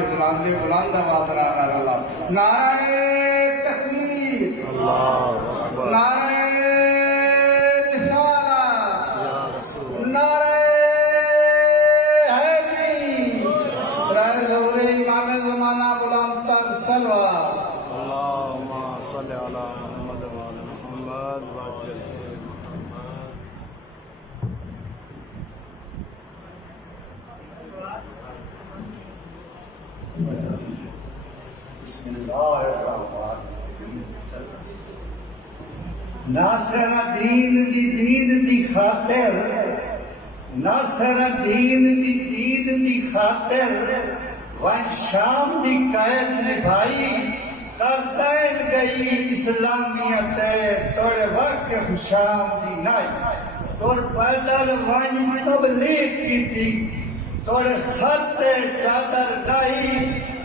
کے بلندے بلند آواز نعرہ اللہ، نعرہ تکبیر، نعرہ رسالت، نعرہ حیدری، برائے ظہور امام زمانہ بلند تر صلوات۔ اللهم صل على محمد وعلى محمد وعجل في محمد۔ بسم اللہ الرحمن الرحیم۔ ناصر دین دی خاطر، ناصر دین دی خاطر وان شام دی قید نبھائی، کردین گئی اسلامیت توڑے وقت شام دی نائی، توڑ پیدل وان تبلیغ کی تھی، توڑے خط چادر نائی،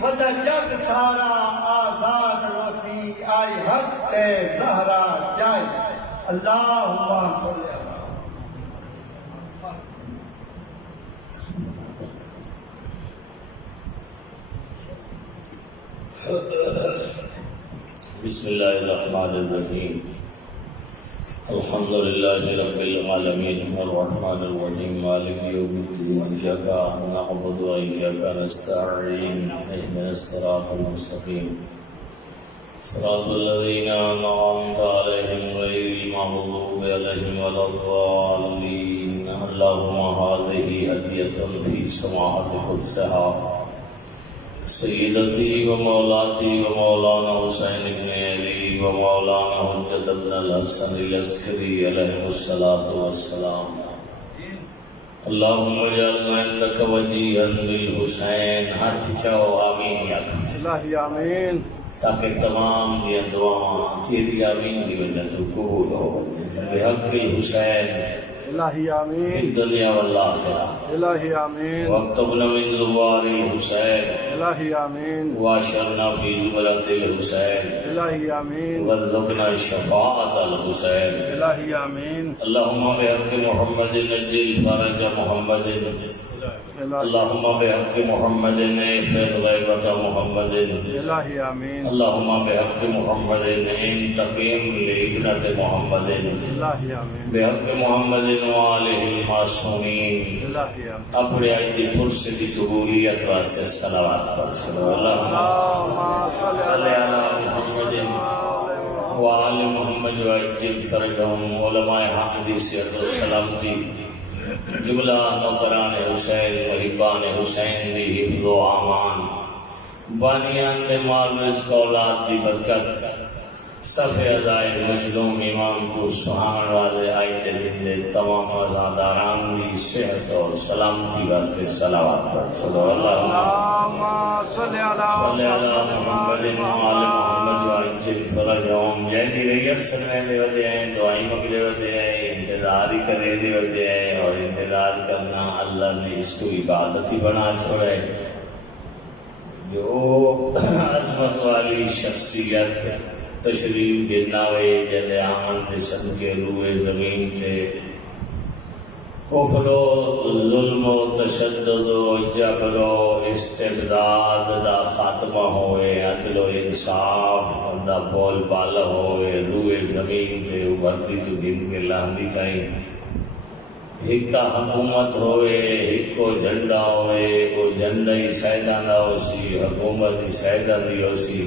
ودا جگ سارا آزاد روسی آئی حق زہرا جائے۔ اللہم صلی اللہ۔ بسم اللہ الرحمن الرحیم، الحمد للہ رب العالمین الرحمن الرحیم مالک یوم الدین، ایاک نعبد و ایاک نستعین، اہدنا الصراط المستقیم، صراط الذین انعمت علیہم غیر المغضوب علیہم ولا الضالین۔ اللہم ھذہ ہدیۃ فی سماحت قدسھا سیدتی و مولاتی و مولانا حسین بن علی و مولانا حجت بن الحسن العسکری علیہ الصلاۃ والسلام۔ اللہم اجعلنا عندک وجیہا للحسین، ہاتھ چاہو آمین یا الہی آمین۔ تاکہ تمام یہ دعائیں تیری آمین کی وجہ تو قبول ہو بحق الحسین الہی فی آمین، الدنیا والآخرہ، الہی آمین، واکتبنا من زوار الحسین الہی آمین، واشرنا فی زمرۃ الحسین، الہی آمین، وارزقنا شفاعت الحسین۔ الہی آمین، اللہم بحق محمد نجل فرج محمد، اللہم بحق محمد احفظ غیبت محمد، الہی آمین، اللہم بحق محمد انتقم لابنت محمد، الہی آمین، بحق محمد وآلہ المعصومین۔ الہی آمین۔ اپنے آیتی پرس کی قبولیت واسطے صلوات پڑھو۔ اللہم اللہم صل صلی علی محمد وآل محمد وعجل فرجہم۔ علماء حق دی صحت و سلامتی، جملہ نوکران حسین محبان حسین دی حفظ و امان، بانیان دے مال رزق اولاد دی برکت، صف ادائے مظلوم امام کو سبحان والے آئیتے دن دے تمام ازاداران دی صحت اور سلامتی واسطے صلوات پڑھو۔ اللہم صل صلی علی علی محمد وآل محمد وعجل فرجہم۔ یعنی ریت سننے دے ودے ہیں، دعائیں مگلے ودے ہیں، انتظار ہی کرنے دے ودے ہیں، اور انتظار کرنا اللہ نے اس کو عبادت ہی بنا چھوڑے۔ جو عظمت والی شخصیت تشریف گرناوے جدے آمن دے صدقے روئے زمین تے، کفر و ظلم و تشدد و جبر و استبداد دا خاتمہ ہوئے، عدل و انصاف دا بول بالا ہوئے، روئے زمین تے ابھرتی تو دن کے لاندی تائیں، ہکا حکومت ہوئے، ہکو جھنڈا ہوئے، وہ جھنڈا ہی سائدہ نہ ہو سی، حکومت ہی سائدہ دی ہو سی۔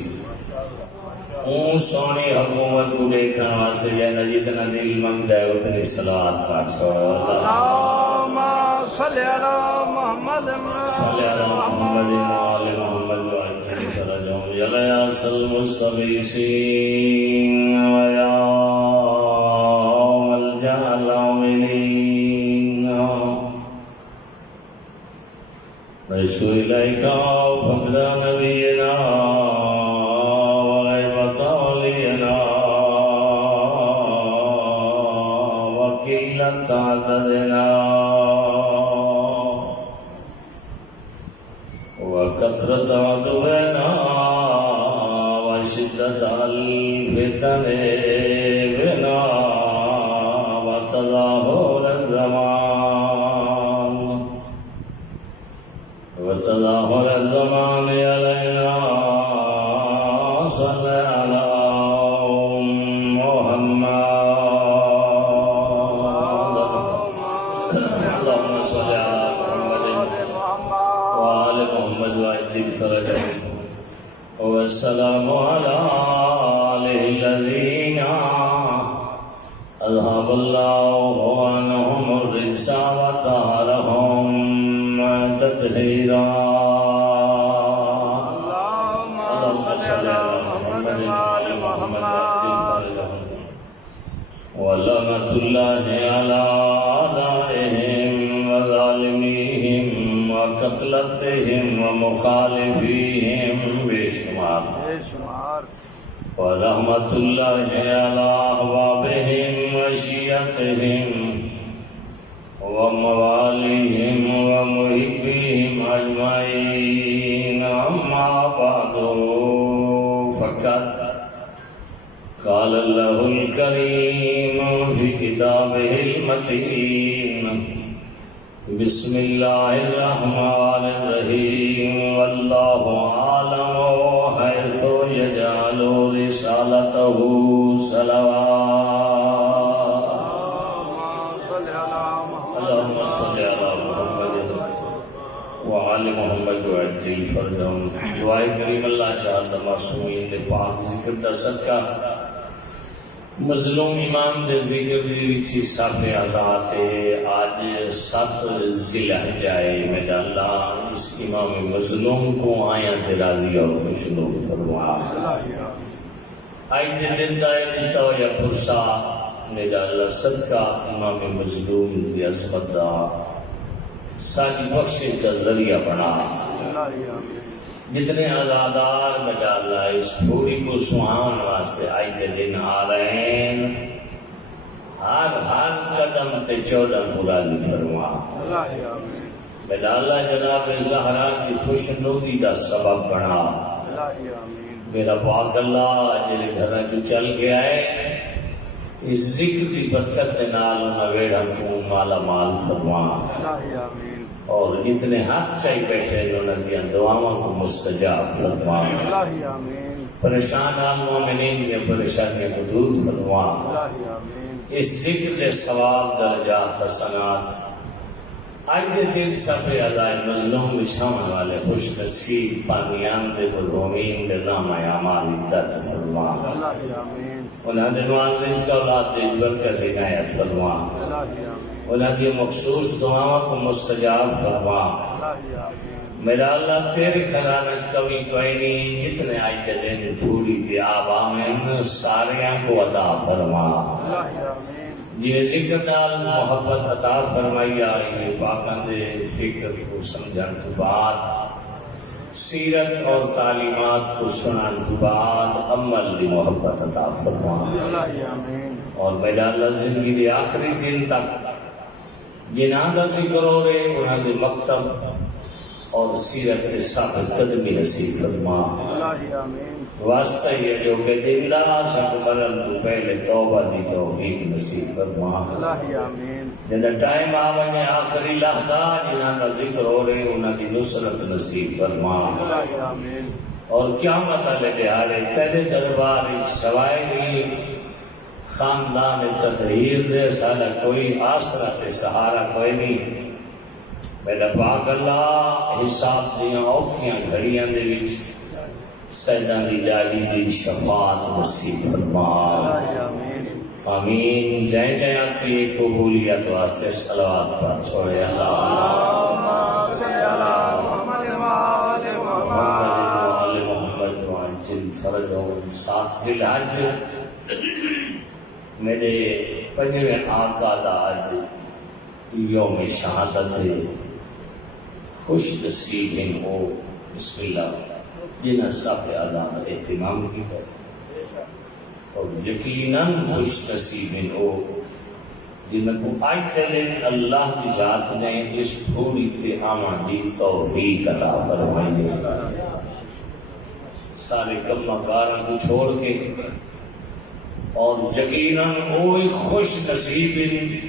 اون سونی حکومت کو دیکھنا واسطے جانا جتنا دل منگتا ہے اتنی صلوات پڑھو۔ اللہم صل علی محمد صلی علی محمد وآل محمد وعجل فرجہم۔ یا غیاث المستغیثین ویا ملجأ العاملین، نشکو الیک فقد نبینا وغیبت اولینا وقلت عددنا وكثرة عدونا وشدة الفتن بنا وتظاهر الزمان تظاهر الزمان علينا صل على اللهم صل على محمد وآل محمد وعجل فرجهم والسلام على آله الذين أذهب الله عنهم الرجس وطهرهم تطهيرا اللهم صل على محمد وآل محمد وعجل فرجهم ولعنة الله على أعدائهم وظالميهم وقتلتهم ومخالفيهم بشمار ورحمة الله على أحبابهم وشيعتهم ومواليهم ومحبيهم أجمعين أما بعد فقد قال الله الكريم في كتابه المتين بسم الله الرحمن الرحيم والله أعلم حيث يجعل رسالته صلوات اللهم صل على محمد وآل محمد وعجل فرجهم دعائے کریم اللہ چاہتا معصومین دے پاک ذکر دا صدقہ مظلوم امام دے ذکر دی وچی صاف آزاد ہے آج 7 ذی الحجہ ہے میرا اللہ اس امام مظلوم کو آیا تے راضی اور خوشنو فرما آئی دے دن دائے دیتا ہو یا پرسا میرا اللہ صدقہ امام مظلوم دی عظمت دا ساری بخشش کا ذریعہ بنا جتنے آزادار میرا اللہ اس پوری کو سہان واسطے آئی دے دن آ رہے ہیں ہر قدم تے 14 کو راضی فرما میرا اللہ جناب زہرا کی خوشنودی دا سبب بنا میرا پاک اللہ جنہیں گھر جو چل کے آئے اس ذکر کی برکت دے نال انہاں ویڑھا کو مالا مال فرما اور اتنے ہاتھ چاہی بیٹھے انہوں نے دعاوں کو مستجاب فرما پریشان مومنین میں پریشانیوں کو دور فرما اس ذکر کے ثواب درجات حسنات آئی دے دل صفحے عزائے مظلوم بچھاون والے خوش نصیب پانیان دے مظلومین دے نام اعمال درد فرما انہاں دنوان رزق اولاد دے برکت عنایت فرما انہاں دی مخصوص دعاوں کو مستجاب فرما میرا اللہ تیرے خزانہ کبھی کوئی نہیں جتنے آئی کے دن پھولی تھی آبا میں ساریاں کو عطا فرما یہ ذکر نال محبت عطا فرمائی آئی پاکان دے فکر کو سمجھن تو بعد سیرت اور تعلیمات کو سنن تو بعد عمل دی محبت عطا فرما اور میرا اللہ زندگی دی آخری دن تک جنہاں دا ذکر ہو رہے انہاں دے مکتب اور سیرت کے ثابت قدمی نصیب فرما واسطہ یہ جو کہ دندہ سب کرن تو پہلے توبہ دی توفیق نصیب فرما جنہاں ٹائم آونے آخری لحظہ جنہاں دا ذکر ہو رہے انہاں دی نصرت نصیب فرما اور قیامت علیہ دہاڑے تیرے دربار سوائے نہیں خاندان تطہیر دے سارا کوئی آسرا سے سہارا کوئی نہیں میرا پاک اللہ حساب دیاں اوکھیاں گھڑیاں دے وچ سجدہ دی جالی دی شفاعت نصیب فرما آمین جائیں جائیں آخری قبولیت واسطے صلوات پر چھوڑے اللہ محمد وعجل فرجهم 7 ذی الحجہ میرے پنجویں آقا دا آج یوم شہادت ہے خوش نصیب ہیں ہو بسم اللہ جنہ صاحب آزاد اہتمام کی ہے اور یقیناً خوش نصیب ہیں ہو جنہ کو آج دن اللہ کی ذات نے اس تھوڑی تہامہ دی توفیق عطا فرمائی سارے کم کاروں کو چھوڑ کے اور یقیناً وہی خوش نصیب ہیں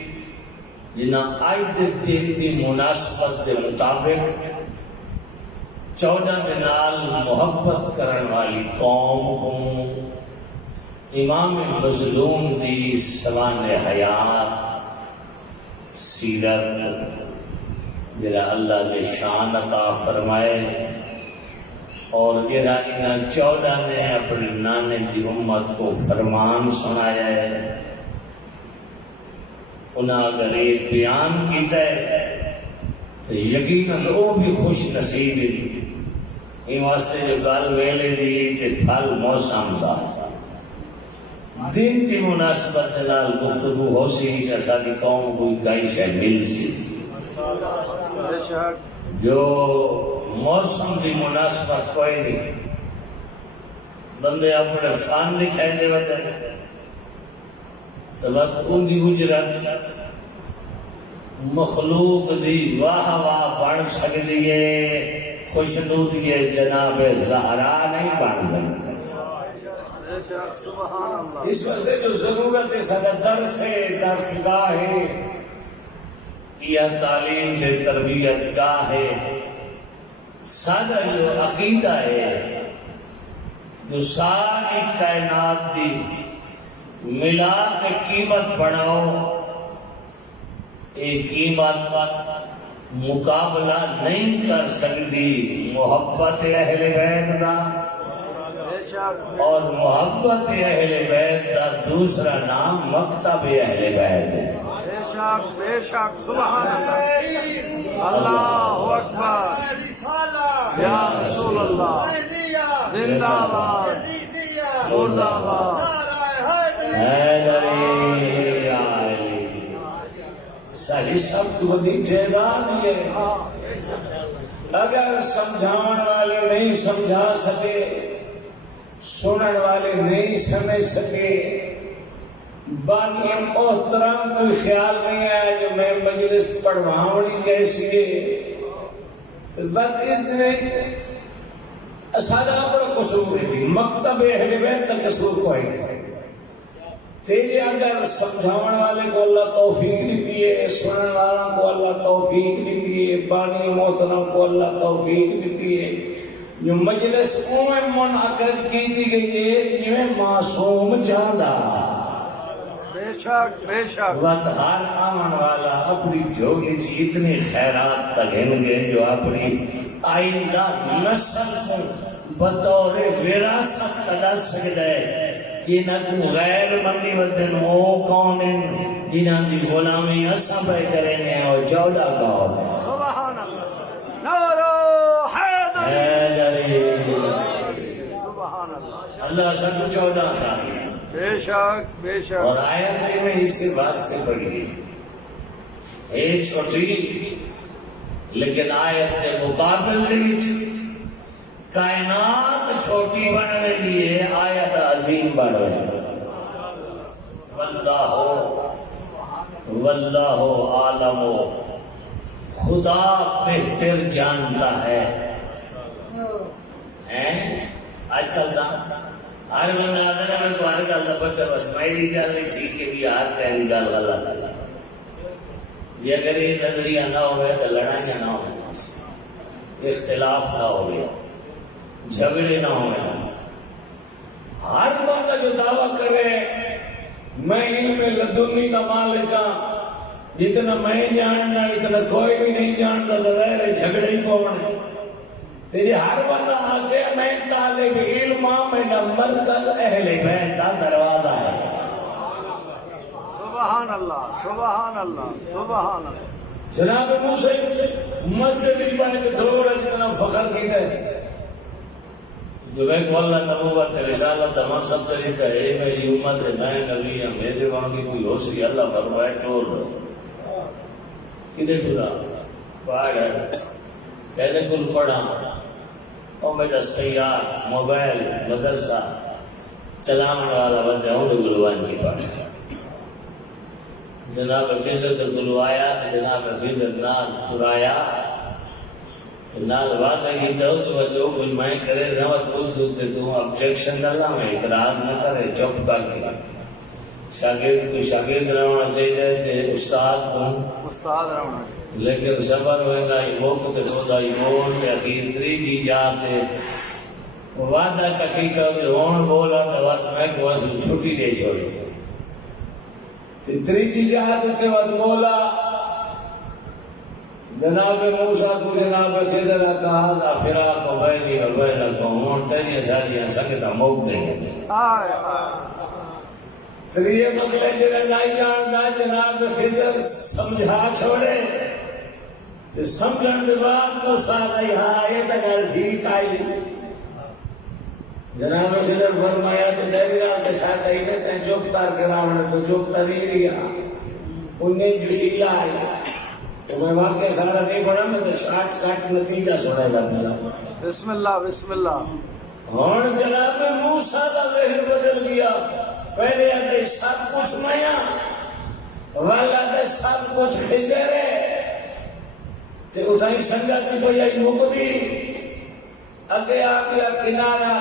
جنہ آج دن کی مناسبت کے مطابق 14 نال محبت کرن والی قوم کو امام مظلوم دی سوان حیات سیرت جرا اللہ نے شان عطا فرمائے اور جرا انہاں 14 نے اپنے نانے دی امت کو فرمان سنایا ہے، انہاں اگر ایک بیان کیتا ہے تو یقیناً وہ بھی خوش نصیب ہے۔ یہ واسطے جو گل ویلے دی تے پھل موسم دا دن کی مناسبت نال گفتگو ہو سی کہ ساری قوم کو کئی شے مل سی، جو موسم کی مناسبت کوئی نہیں، بندے اپنے فن لکھائے دے وجہ تو وقت ان کی اجرت مخلوق دی واہ واہ بن سکتی ہے، خوشنودی جناب زہرا نہیں بن سکتی۔ اس وقت جو ضرورت ہے سدا درس ہے، درس گاہ ہے، یا تعلیم تے تربیت گاہ ہے، سادہ جو عقیدہ ہے جو ساری کائنات دی ملا کے قیمت بڑھاؤ، ایک قیمت مقابلہ نہیں کر سکتی محبت اہل بیت دا، اور محبت اہل بیت دا دوسرا نام مکتب اہل بیت ہے۔ بے شک سبحان اللہ، اللہ اکبر، یا رسول اللہ، زندہ باد، مردہ باد، ساری سب بڑی جیدان ہے، اگر سمجھانے والے نہیں سمجھا سکے، سنن والے نہیں سمجھ سکے، بانی محترم کوئی خیال نہیں آیا جو میں مجلس پڑھواؤنی کیسی ہے، تو بات اس دن اسادہ اپنا قصور ہے، مکتب اہل بیت کا قصور کوئی نہیں۔ تیجے اگر سمجھاؤن والے کو اللہ توفیق دیتی ہے، سنن والا کو اللہ توفیق دیتی ہے، بانی محترم کو اللہ توفیق دیتی ہے، جو مجلس اوہ منعقد کی دی گئی ہے جویں معصوم چاہتا، بے شک بے شک، وقت ہر آمن والا اپنی جھولی چی اتنی خیرات تگن گے جو اپنی آئندہ نسل سے بطور وراثت تدا سکتا ہے۔ یہ نہ کو غیر منی ودن وہ کون ہیں جنہاں دی غلامی اساں پہ کریں ہیں اور 14 کون ہیں۔ سبحان اللہ، نعرہ حیدری، سبحان اللہ، اللہ سب 14 تھا، بے شک بے شک، اور آیت میں اسی واسطے پڑھی گئی ہے چھوٹی لیکن آیت کے مقابل وچ کائنات چھوٹی بننے لیے آیت عظیم بڑھے۔ واللہ عالم، خدا بہتر جانتا ہے۔ آج کل کا ہر بندہ آدھا میں کو ہر گل کا پتہ بس میری گل نہیں ٹھیک ہے بھی ہر تیری گل غلط ہے۔ جی اگر یہ نظریہ نہ ہوئے تو لڑائیاں نہ ہوئے، اختلاف نہ ہو گیا، جھگڑے نہ ہوئے۔ ہر بندہ جو دعویٰ کرے میں علم لدنی کا مالک ہوں، جتنا میں جاننا اتنا کوئی بھی نہیں جانتا، غیر جھگڑے ہی پونے۔ تیری ہر بندہ آگے میں طالب علم ہوں، میرا مرکز اہل بیت کا دروازہ ہے۔ سبحان اللہ سبحان اللہ سبحان اللہ۔ جناب موسیٰ مسجد اجبائے کے تھوڑا جتنا فخر کی گئے جو میں کو اللہ نبوت رسالت منصب سے جیتا ہے میری امت ہے، میں نبی ہوں، میرے وہاں کی کوئی ہو سکی، اللہ فرمائے ٹور رہو کنے ٹورا پاڑ ہے کہنے کل پڑھا اور میرا سیار موبائل مدرسہ چلانے والا بندہ ہوں گلوان کی پاڑ جناب خیزت گلوایا جناب خیزت نال ترایا نال وعدہ کی دو تو جو کوئی میں کرے زمت اس دوتے تو ابجیکشن ڈالا میں اعتراض نہ کرے چپ کر کے شاگرد کو شاگرد رہنا چاہیے تھے استاد کو استاد رہنا چاہیے۔ لیکن صبر ہوئے موقع تے خدا ایمون تے اخیر تریجی جاتے وعدہ چکی کہ ہون بولا تو وقت میں کو اصل چھٹی دے چھوڑی تریجی جہاد کے بعد مولا جناب موسیٰ کو جناب خضر کہا ذا فراق و بینی و بینکم ہون تیری ساریاں سکتا موک گئی تریے مسئلے جنہیں نہیں جانتا جناب خضر سمجھا چھوڑے کہ سمجھن کے بعد موسیٰ رہی ہاں یہ تکر ٹھیک آئی جناب خضر فرمایا تو دیویران کے ساتھ آئی کہتے ہیں چوک کر کے راونے تو چوک تری ریا انہیں جسیلہ آئی تو میں واقعہ سارا نہیں پڑھا میں تو شاٹ کاٹ نتیجہ سنے لگا بسم اللہ بسم اللہ اور جناب موسیٰ کا ذہن بدل گیا پہلے آتے سب کچھ میاں والا دے سب کچھ خضر ہے تو اتھائی سنگت کی تو یہی مکدی اگے آگیا کنارہ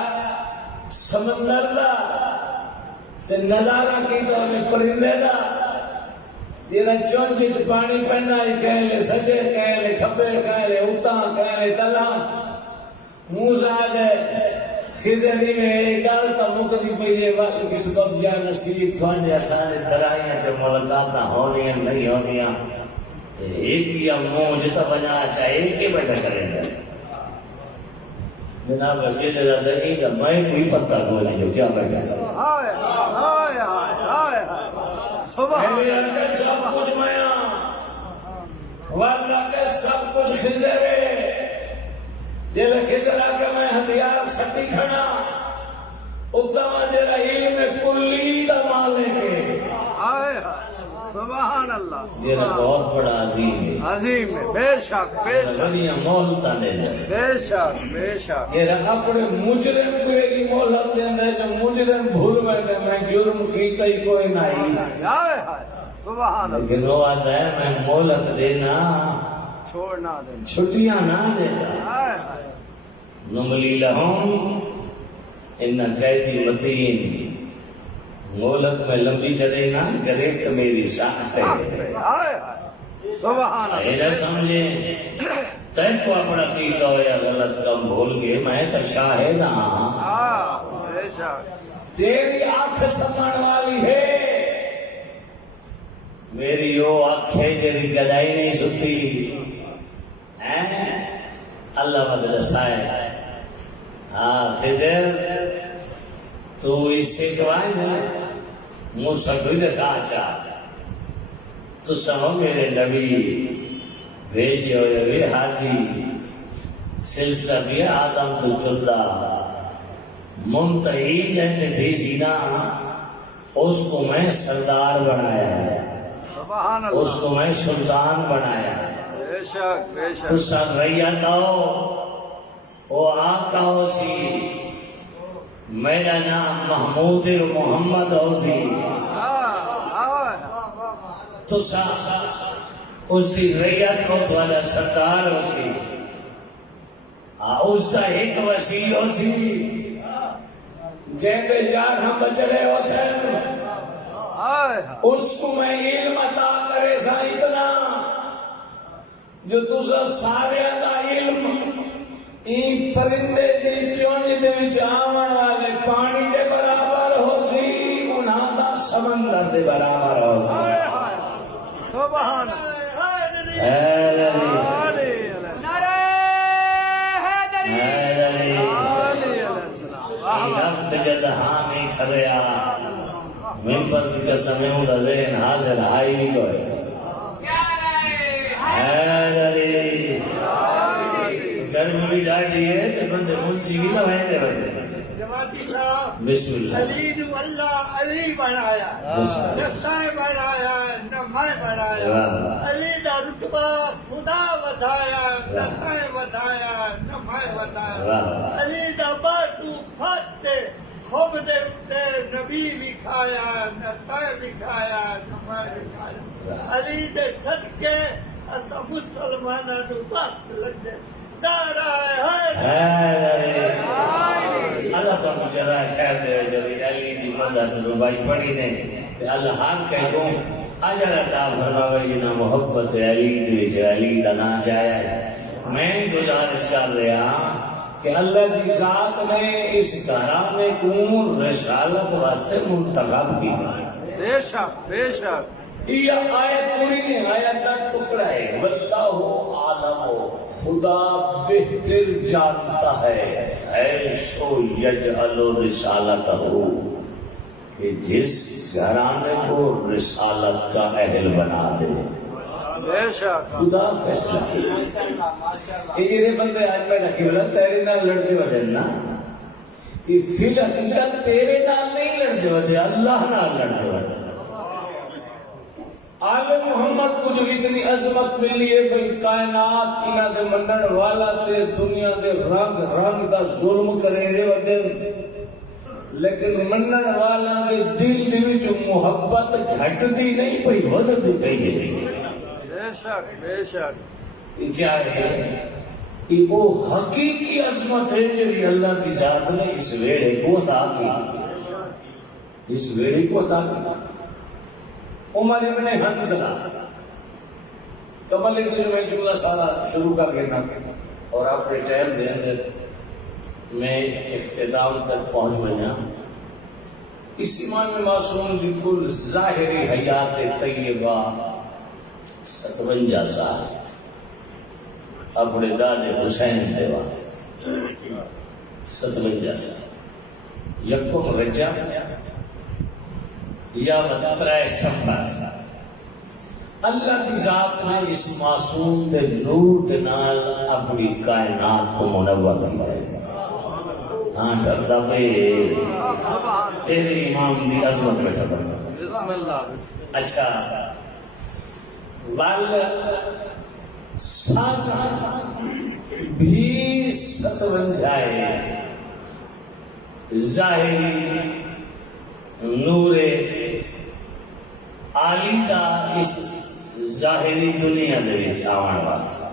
سمندر دا تے نظارہ کی تو ہمیں پرندے دا جینا چونچ پانی پہنا ہی کہہ لے سجے کہہ لے کھبے کہہ لے اتاں کہہ لے تلا موسیٰ جائے خضری میں ایک گال تا مکدی پہلے وقت کس وقت یا نصیب تھوانجے آسان درائیاں تے ملکاتاں ہونیاں نہیں ہونیاں ایک یا موج تا بنا چاہے ایک ہی بیٹھا کریں گے جناب خضر دہی دا میں کوئی پتہ کو نہیں جو کیا بیٹھا آئے آئے آئے آئے سبحان کے سب کچھ میاں واللہ کے سب کچھ خضر ہے جل خضر آکے میں ہتھیار سٹی کھڑا اتما جرا علم کلی دا مالک ہے آئے سبحان اللہ یہ بہت بڑا عظیم ہے عظیم ہے بے شک دنیا مولتا دے بے شک بے شک یہ اپنے مجرم کو ایک مولت دے دے جو مجرم بھول گئے میں جرم کیتا ہی کوئی نہیں آئے سبحان اللہ لیکن وہ آتا ہے میں مولت دینا چھوڑنا دے چھٹیاں نہ دینا آئے نملی لہم ان قیدی متین مولت میں لمبی چلے نا گرفت میری ساخت ہے آئے سبحان اللہ نہ سمجھے تین کو اپنا پیتا ہو یا غلط کم بھول گئے میں تو شاہد ہاں بے شک تیری آنکھ سمجھنے والی ہے میری وہ آنکھ ہے جیری گدائی نہیں ستی اللہ مدرسہ ہے ہاں خضر تو اس سے کہائیں نا موسیٰ کوئی دسا چاہ تو سمو میرے نبی بھیجے ہوئے وی ہاتھی سلسلہ بھی آدم تو چلدا منتہی جہنے تھی سینا اس کو میں سردار بنایا ہے سبحان اس اللہ کو میں سلطان بنایا بے شک بے تو شک سب ریت آؤ وہ آقا ہو سی میرا نام محمود محمد ہو سی تو سب اس دی ریت کو تھوڑا سردار ہو سی اس دا ایک وسیع ہو سی جن دے جان ہم بچڑے ہو سین اس کو میں علم عطا کرے سا اتنا جو تسا سارے دا علم این پرندے دی چونی دے وچ آون والے پانی دے برابر ہو سی انہاں دا سمندر دے برابر ہو سی سبحان نفت جدہاں میں کھریا ممبر کی قسم ہوں ذہن حاضر آئی نہیں کوئی حیدری گرمی ڈاٹی ہے تو بندے منچی کی تو ہیں دے بندے جماعتی صاحب بسم اللہ علی جو اللہ علی بنایا نہ تائیں بنایا نہ میں بنایا علی دا رتبہ خدا ودایا نہ تائیں ودایا نہ میں ودایا علی دا باتو پھاتے خوب دے اتے نبی لکھایا نہ تائیں لکھایا نہ میں لکھایا علی دے صدقے اسا مسلمانہ نو وقت لگ جائے اللہ تو مجھے خیر دے جب علی دی مدد سے بھائی پڑھی نے اللہ ہر کہیں کو اجر عطا فرماوے جنہاں محبت علی دے علی دا نام چاہیا ہے. میں گزارش کر رہا کہ اللہ کی ذات نے اس گھرانے کو رسالت واسطے منتخب کیا. بے شک بے شک. یہ آیت پوری نہیں، آیت کا ٹکڑا ہے. واللہ عالم، خدا بہتر جانتا ہے سو یجعل رسالتہ، کہ جس گھرانے کو رسالت کا اہل بنا دے. بے شک. خدا فیصلہ یہ بندے آج میں رکھی بلا تیرے نال لڑتے وجہ نا، کہ فی الحقیقت تیرے نال نہیں لڑتے وجہ، اللہ نال لڑتے وجہ. آل محمد کو جو اتنی عظمت ملی ہے بھئی کائنات انہاں دے منن والا تے دنیا دے رنگ رنگ دا ظلم کرے دے وجہ، لیکن منن والا دے دل دے وچ محبت گھٹ دی نہیں پئی، ودھ دی پئی ہے. بے شک بے شک. کیا ہے کہ وہ حقیقی عظمت ہے جی اللہ کی ذات نے اس ویڑے کو عطا کی، اس ویڑے کو عطا کی. عمر ابن حنظلہ کمل سے جو میں جملہ سارا شروع کر دینا اور اپنے ٹائم دے اندر میں اختتام تک پہنچ گیا. اس امام معصوم جی کل ظاہری حیات طیبہ 57 سال اپنے دادے حسین دیوا 57 سال یکم رجا یا مطرح سفر. اللہ کی ذات نے اس معصوم دے نور دے نال اپنی کائنات کو منور کیا ہے. ہاں ڈردا پہ تیرے امام دی عظمت بیٹھا بڑھا. بسم اللہ. اچھا وال سن بھی 57 ظاہری نور عالی دا اس ظاہری دنیا دے وچ آون واسطے،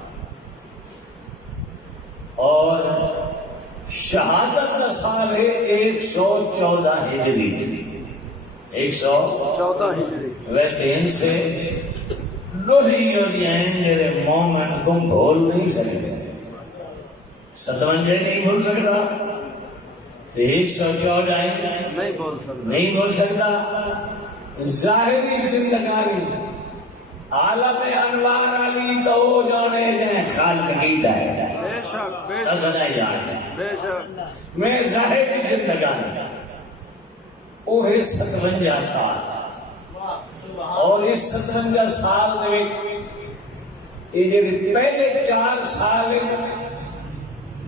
اور شہادت کا سال ہے 114 ہجری. 14 ہجری. ویسے ان سے لوہی اور جین میرے مومن کو بھول نہیں سکتے. 57 نہیں بھول سکتا، 114 نہیں بول سکتا. نہیں بول سکتا. ظاہری زندگانی عالم انوار علی تو وہ جانے جائیں خالق کیتا ہے. بے شک بے ایسا شک نہیں جانتے. بے شک. میں ظاہری زندگانی وہ ہے 57 سال، اور اس 57 سال دے وچ یہ جو پہلے 4 سال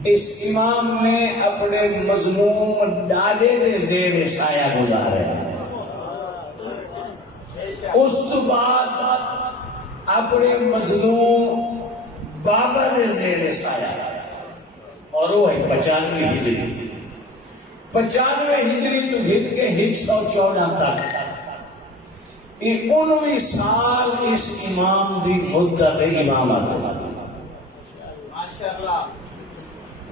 اس امام نے اپنے مضموم ڈاڈے دے زیر سایہ گزارے. اس تو بعد اپنے مظلوم بابا دے زیر سایہ، اور وہ ہے 95 ہجری. 95 ہجری تو ہٹ کے 114 تک یہ 19 سال اس امام دی مدت امامت.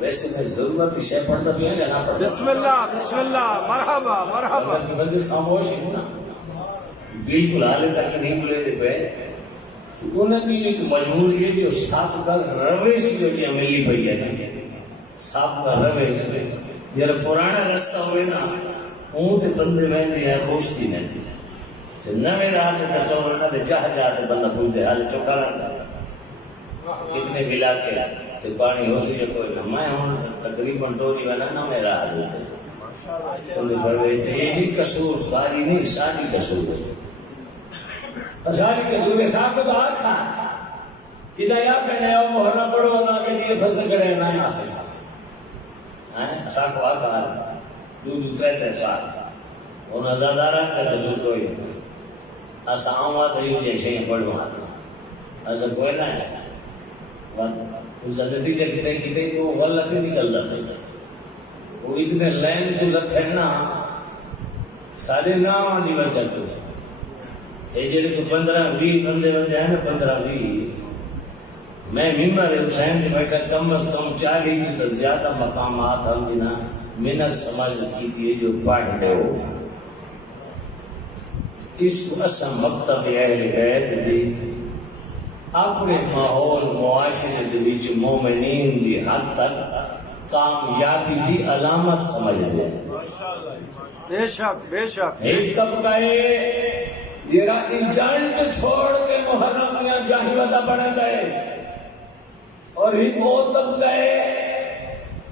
ویسے میں ضرورت شے پڑھتا بھی ہے لینا پڑتا. بسم اللہ بسم اللہ. مرحبا مرحبا. اگر بندے خاموش ہے نا بالکل حالے تک نہیں بولے دے پہ، تو انہیں کی ایک مجبوری ہے جو صاحب کا روش جو کہ عملی پئی ہے نا، صاحب کا روش جب پرانا رستہ ہوئے نا اون تے بندے میں ہے خوش تھی نہیں تے نویں راہ تے چلنا تے جہ جا تے بندہ پوچھتے حال چوکا رہتا کتنے ملا کے تے پانی ہو سی جو کوئی نہ. میں ہوں تقریباً ٹوری والا نویں راہ دیتے انہیں فرمائے تھے یہ بھی قصور ساری نہیں ساری قصور ہے. ساری قصور ہے صاحب کو تو آکھا کہ دا یا کہنے او محرم پڑھو دا کہ یہ فصل کرے نہ آ سکتا صاحب کو آکھا دو ترے سال انہوں ازاداران کا قصور کوئی نہیں. ایسا آمات رہی جیسے پڑھو ایسا کوئی نہ ہے. اس نتیجہ کتے وہ غلط ہی نکل رہا ہے. وہ اتنے لائن تو لکھے نا سارے نام نہیں بچا تو یہ جڑے کو 15-20 بندے ہیں نا 15-20 میں ممبر حسین سے بیٹھا کم از کم 40 تو زیادہ مقامات ہم بنا محنت سماج کی تھی جو پڑھ رہے ہو اس کو اصل مکتب اہل بیت دی اپنے ماحول معاشرے کے بیچ مومنین دی حد تک کامیابی دی علامت سمجھ لے. بے شک بے شک. ایک طبقہ ہے جرا ایجنٹ چھوڑ کے محرم یا جاہی ودا بڑھے گئے اور ایک وہ طبقہ ہے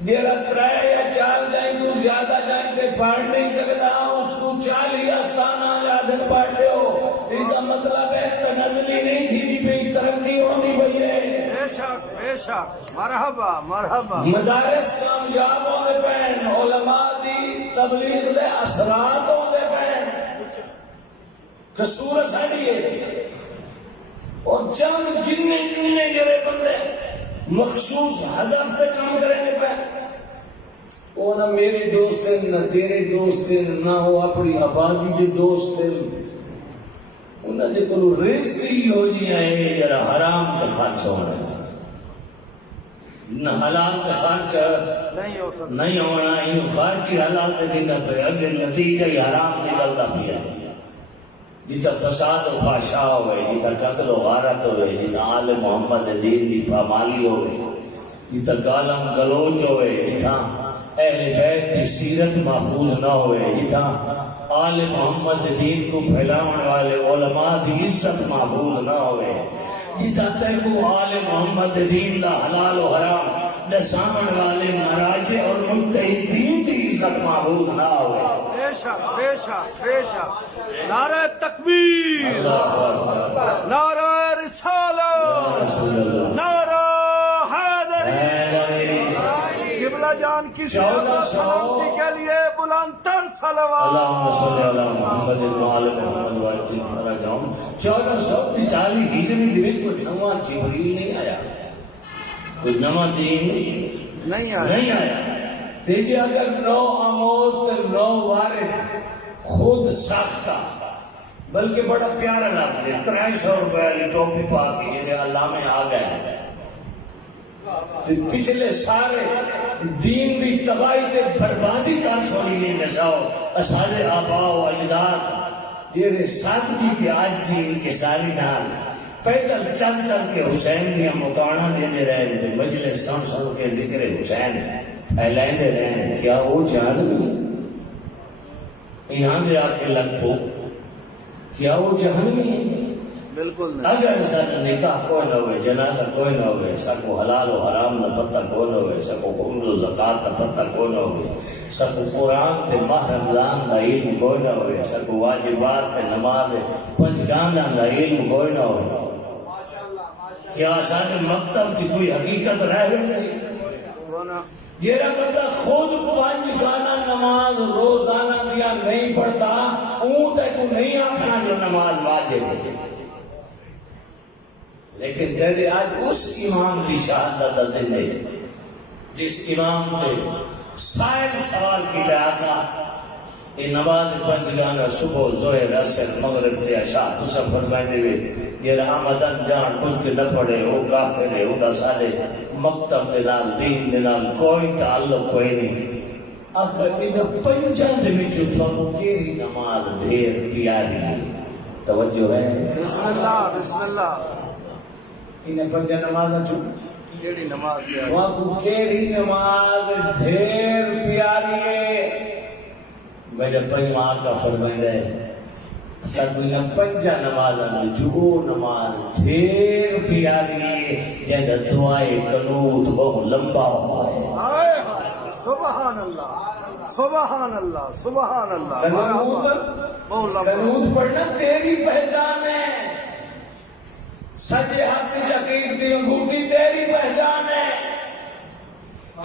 جرا 3 یا 4 جائیں تو زیادہ جائیں تے پڑھ نہیں سکتا اس کو 40 آستانہ یادن پڑھ لے ہو. اس کا مطلب ہے تنزلی نہیں تھی دی پہ ترقی ہونی بھئی ہے. بے شک بے شک. مرحبا مرحبا. مدارس کامیاب ہونے پہن علماء دی تبلیغ دے اثرات ہونے پہن قصور ساڑی ہے. اور چند جننے جرے بندے مخصوص ہدف تے کام کرنے پہن وہ نہ میرے دوست ہیں نہ تیرے دوست ہیں نہ وہ اپنی آبادی کے دوست ہیں. انہوں نے کلو رزق ہی ہو جی آئے جرا حرام کا خرچ ہونا نہ حلال کا خرچ نہیں ہو سکتا. نہیں ہونا. انہوں خرچی حلال کے دینا پہ اگر نتیجہ ہی حرام نکلتا پیا جیتا فساد و فاشا ہوئے جیتا قتل و غارت ہوئے جیتا آل محمد دین دی پامالی ہوئے جیتا گالم گلوچ ہوئے جیتا اہل بیت کی سیرت محفوظ نہ ہوئے جیتا آل محمد دین کو پھیلاؤن والے علماء دی عزت محفوظ نہ ہوئے جیتا تیکو آل محمد دین دا حلال و حرام دسامن والے مراجع اور متحدین دی عزت محفوظ نہ ہوئے. بے شک بے شک بے شک. نعرہ تکبیر، نعرہ رسالت، نعرہ حیدری. قبلہ جان کی سیرت و سلامتی کے لیے بلند تر صلوات. اللہم صلی اللہ محمد وعلی محمد وعلی فرجہم. 1440 ہجری دیوچ کو نواں جبریل نہیں آیا، کوئی نواں دین نہیں آیا. دیجئے اگر 9 آموز تے 9 وارد خود ساختہ بلکہ بڑا پیارا لفظ ہے. 300 روپے والی ٹوپی پا کے یہ علامے آ گئے. پچھلے سارے دین دی تباہی تے بربادی کر چھوڑی نہیں نشاؤ اسارے آباء و اجداد دیرے ساتھ دی تے آج سی ان کے ساری نال پیدل چل چل کے حسین دیا مکانہ دینے رہے تھے. مجلس سن سن کے ذکر حسین پھیلائیں دے رہے ہیں. کیا وہ جان نہیں یہاں دے آکے لگ پو کیا وہ جہنمی ہے؟ بالکل نہیں. اگر سر نکاح کوئی نہ ہوئے، جنازہ کوئی نہ ہوئے، سکو حلال و حرام نہ پتہ کوئی نہ ہوئے، سکو خمر و زکاة نہ پتہ کوئی نہ ہوئے، سکو قرآن تے ماہ رمضان نہ علم کوئی نہ ہوئے، سکو واجبات تے نماز 5 گانا نہ علم کوئی نہ ہوئے. کیا سارے مکتب کی کوئی حقیقت رہ گئی؟ جیرا بندہ خود 5 گانا نماز روزانہ دیا نہیں پڑھتا اون تے کو نہیں آکھنا جو نماز واجب ہے. لیکن تیرے آج اس امام کی شہادت دن نہیں جس امام سے سائر سوال کی آقا یہ نماز 5 گانا صبح ظہر عصر مغرب تے عشاء تو سفر فرمائے ہوئے یہ آمدن جان کچھ کے نہ پڑے وہ کافر ہے وہ سارے مکتب دے نال دین دے نال کوئی تعلق کوئی نہیں. آقا ان 5 دے وچ فقیری نماز ڈھیر پیاری ہے. توجہ ہے. بسم اللہ بسم اللہ. انہیں 5 نماز کیڑی نماز ہے؟ وہاں کیڑی نماز ڈھیر پیاری ہے. میرے 5 آقا فرمائے ہے سب 5 نمازاں جو نماز ڈھیر پیاری ہے جہاں دعائے قنوت بہت لمبا ہوا ہے. سبحان اللہ سبحان اللہ سبحان اللہ. قنوت پڑھنا تیری پہچان ہے. سجے ہاتھ چکیر دی انگوٹھی تیری پہچان ہے.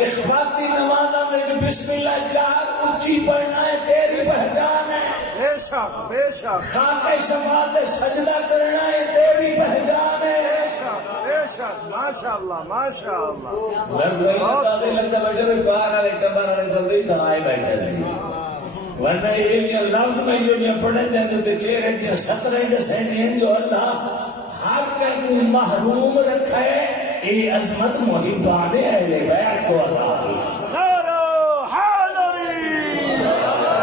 اخفاقی نمازہ میں کہ بسم اللہ 4 اونچی پڑھنا ہے تیری پہچان ہے. بے شک بے شک. خاکہ شفاعت سجدہ کرنا ہے تیری پہچان ہے. بے شک بے شک. ماشاءاللہ ماشاءاللہ. لگتا بیٹھے میں پیار آرے کبار آرے بندی تھرائے بیٹھے رہے ورنہ یہ لفظ میں جو پڑھے جانے تو چہرے جو 17 جسین جو اللہ ہر کہیں محروم رکھا ہے. یہ عظمت محبان اہل بیت کو عطا کی. نعرہ حیدری. نعرہ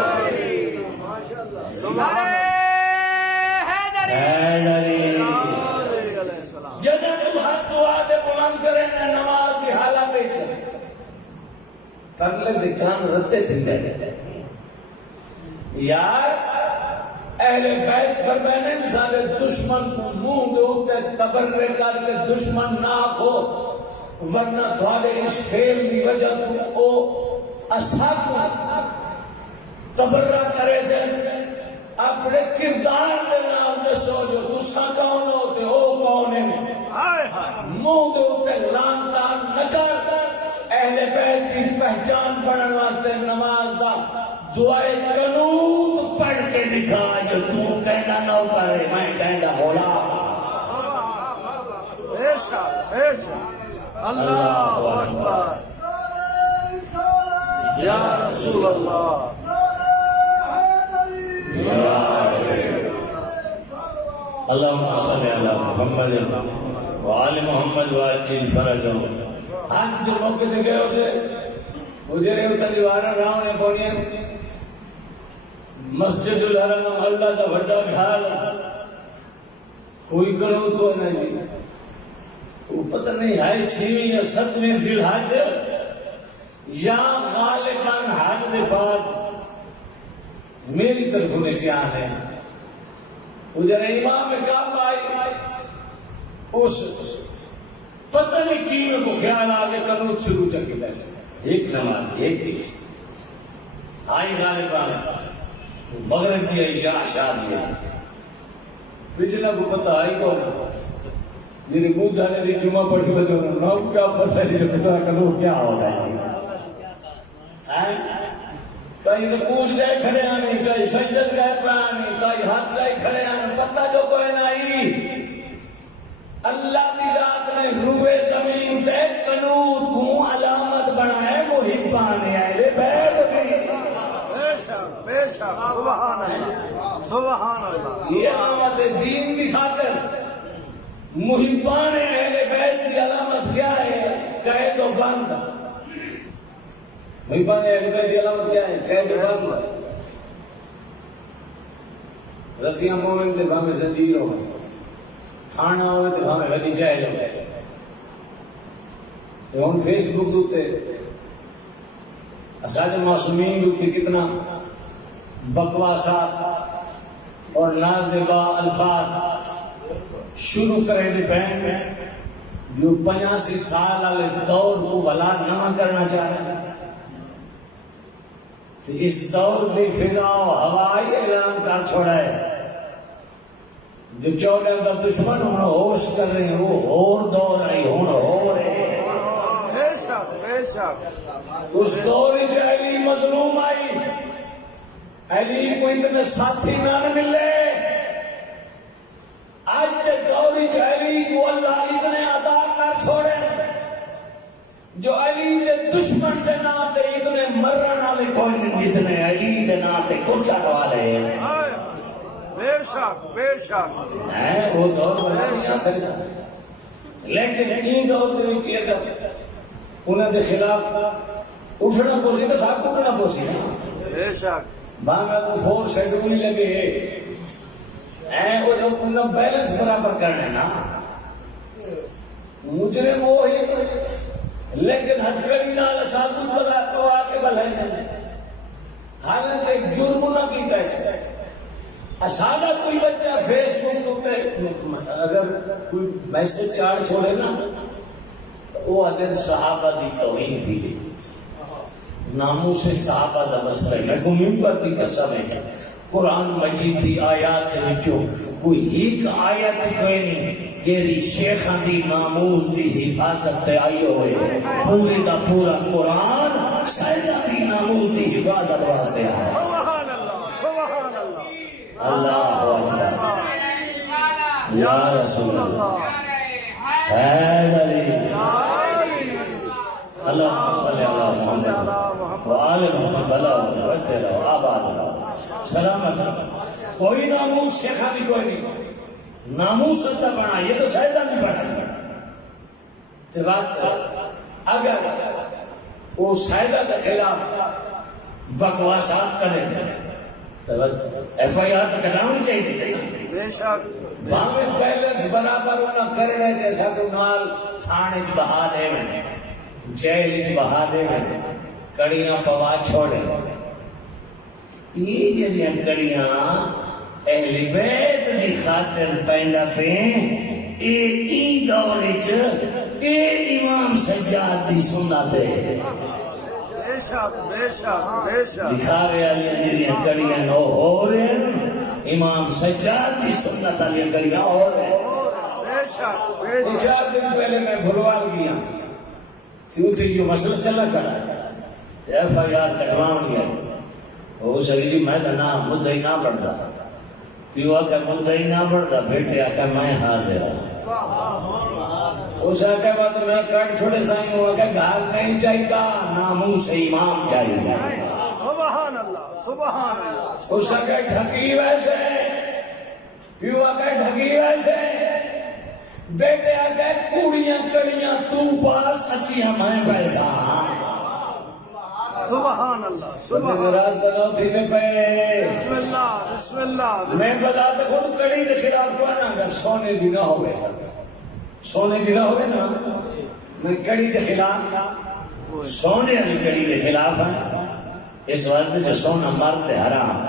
ترلے دے کان رتے تھندے یار اہل بیت فرمانے سارے دشمن منہ دے اوتے تبرے کر کے دشمن نہ آکھو ورنہ تھوڑے اس فیل کی وجہ تو او اصحاب تبرہ کرے سے اپنے کردار دے نام دسو جو تساں کون ہوتے او کون ہے منہ دے اوتے لان تان نہ کر اہل بیت کی پہچان پڑھن واسطے نماز دا دعائے قنوت پڑھ کے دکھا جو تو کہنا نہ کرے میں کہنا بولا اللہ اکبر یا رسول اللہ اللہم صلی علی محمد وآل محمد وآجل فرجہم آج جو موقع دے گئے اسے مجھے اتر دیوارہ راؤں نے پونی مسجد الحرام اللہ کا بڑا گھر کوئی کرو تو نہیں جی وہ پتہ نہیں ہے 6ویں یا 7ویں ذی الحج یا غالباً حج دے بعد میری طرف نسیان ہے ادھر امام کعبہ آئی اس پتہ نہیں کی میں کو خیال آگے قنوت شروع چکی ایسے ایک نماز ایک دیکھ آئی غالباً مغرب کی عشاء شاد ہے پچھلا کو پتہ آئی کون میرے منہ دھانے دی جمعہ پڑھی بجو نو کیا پتہ ہے جو پتہ قنوت کیا ہوگا کئی رکوش گئے کھڑے آنے کئی سجدت گئے پرانے کئی ہاتھ چاہی کھڑے آنے پتہ جو کوئی نہیں اللہ کی ذات نے روئے زمین تے قنوت کو علامت بنائے محبان اہل بیت بھی بے شک سبحان اللہ سبحان اللہ یہ علامت دین کی خاطر محبان اہل بیت کی علامت کیا ہے قید و بند محبان اہل بیت کی علامت کیا ہے قید و بند رسیاں مومن دے بھامے زنجیر ہو کھانا ہوئے تو ہمیں وڈی جائے لو ہم فیس بک دوتے اساج معصومین دوتے کتنا بکواسات اور نازبہ الفاظ شروع کریں دے پہن جو 85 سال والے دور کو ولاد نہ کرنا چاہ رہے ہیں تو اس دور میں فضا و ہوائی اعلان کر چھوڑا ہے جو 14 کا دشمن ہونا ہوش کر رہے ہیں وہ اور دور آئی ہونا ہو رہے ہیں بے شک اس دور چ علی مظلوم آئی علی کو اتنے ساتھی نہ ملے آج کے دور چ علی کو اللہ اتنے عطا کر چھوڑے جو علی کے دشمن کے ناتے اتنے مرن والے کوئی نہیں اتنے علی کے ناتے کچھ والے بے شک ہے وہ دور بنا نہیں سکتا لیکن این دور کے وچ اگر انہاں دے خلاف اٹھنا پوسی تو سب اٹھنا پوسی بے شک باہر کو فورس شیڈول لگے ہیں وہ جو انہاں بیلنس برابر کرنا ہے نا مجرم وہ ہی لیکن ہتھکڑی نال سازش بلا تو آکے بلائی نہیں حالانکہ جرم نہ کیتا ہے اسادہ کوئی بچہ فیس بک پہ اگر کوئی میسج چاڑ چھوڑے نا تو وہ عدد صحابہ دی توہین تھی ناموس صحابہ دا مسئلہ ہے میں کو ممبر دی قسم ہے قرآن مجید دی آیات دے وچوں کوئی ایک آیت کوئی نہیں تیری شیخاں دی ناموس دی حفاظت تے آئی ہوئے پوری دا پورا قرآن سیدہ دی ناموس دی حفاظت واسطے آیا سبحان اللہ اللہ اکبر یا رسول اللہ حیدری اللہ صلی اللہ محمد وآل محمد بلغ وسلم آباد سلامت کوئی ناموس شیخا بھی کوئی نہیں ناموس سستا بنا یہ تو سیدہ نہیں بنا تو بات اگر وہ سیدہ کے خلاف بکواسات کرے ایف آئی آر تو کٹاؤنی چاہیے بے شک وہاں میں بیلنس برابر ہونا کر رہے جیسا تو نال تھانے چ بہا دے میں جیل چ بہا دے میں کڑیاں پوا چھوڑے یہ جڑیاں کڑیاں اہل بیت دی خاطر پیندا پے اے دور وچ اے امام سجاد دی سنت ہے بے شک بے شک بے شک دکھاوے والی جڑیاں کڑیاں نو ہو رہے ہیں امام سجاد دی سنت والی کڑیاں ہو رہے ہیں بے شک بے دو شک 4 دن پہلے میں بھلوال گیا تھی یہ مسئلہ چلا کرا ایف آئی آر کٹوان گیا وہ سگی جی میں نام مدعی نہ پڑھتا پیو آکا مدعی نہ پڑھتا بیٹے آکا میں حاضر اس آکا بات میں کٹ چھوڑے سائیں ہوا کہ گھر نہیں چاہیتا ناموں سے امام چاہیتا سبحان اللہ سبحان اللہ اس آکا ڈھکی ویسے پیو آکا ڈھکی ویسے بیٹے آکا کوڑیاں کڑیاں تو پاس سچیاں میں پیسہ سبحان اللہ سبحان سبحان راستہ نہ تھی نے پہ بسم اللہ بسم اللہ میں بذات خود کڑی کے خلاف ہوا نا اگر سونے دی نہ ہوئے سونے دی نہ ہوئے نا میں کڑی کے خلاف سونے والی کڑی کے خلاف ہے اس وقت جو سونا مرد حرام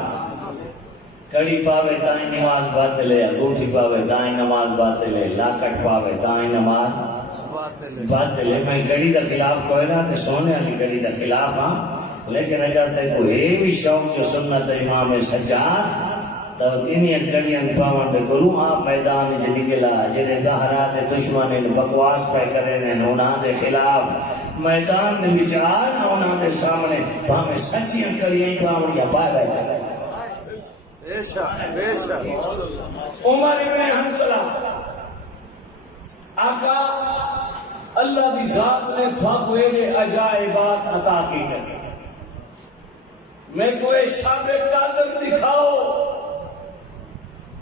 کڑی پاوے تائیں نماز باطلے انگوٹھی پاوے تائیں نماز باطلے لاکٹ پاوے تائیں نماز باطلے میں کڑی کے خلاف کوئی نہ تے سونے والی کڑی کے خلاف ہاں لیکن اگر تے کوئی بھی شوق جو سنت امام سجاد تو انہیں کڑیاں پاون دے کروں آپ میدان وچ نکلا جڑے زہرات دشمن بکواس پہ کرے نے انہاں دے خلاف میدان دے وچ آ انہاں دے سامنے بھاویں سچیاں کڑیاں پاونیاں پائے بے شک بے شک عمر ابن حنظلہ آقا اللہ دی ذات نے تھاکو ایلے عجائبات عطا کی ہے میں کوئی شاب قادر دکھاؤ